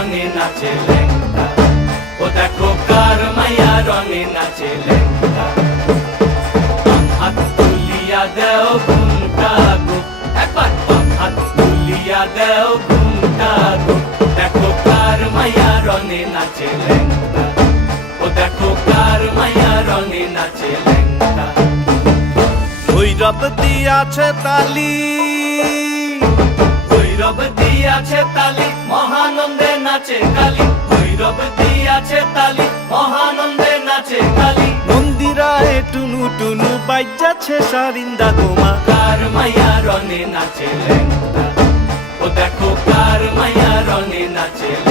রঙে নাচে লেঙ্গা, ও দেখো কার মাইয়া রঙে নাচে লেঙ্গা। বাম হাত তুলিয়া দেও ঘুমটা গো, একবার বাম হাত তুলিয়া দেও ঘুমটা গো, দেখো কার মাইয়া রঙে নাচে লেঙ্গা, ও দেখো কার মাইয়া রঙে নাচে লেঙ্গা। ভৈরব দিয়াছে তালি, ভৈরব দিয়াছে তালি, মহানন্দে নাচে কালী, ভৈরব দিয়াছে তালি, মহানন্দে নাচে কালী। মন্দিরায় টুনু টুনু বাজ্যাছে সারিন্দা গোমা, কার মাইয়া রঙে নাচে লেঙ্গা, ও দেখো কার মাইয়া রঙে নাচে লেঙ্গা।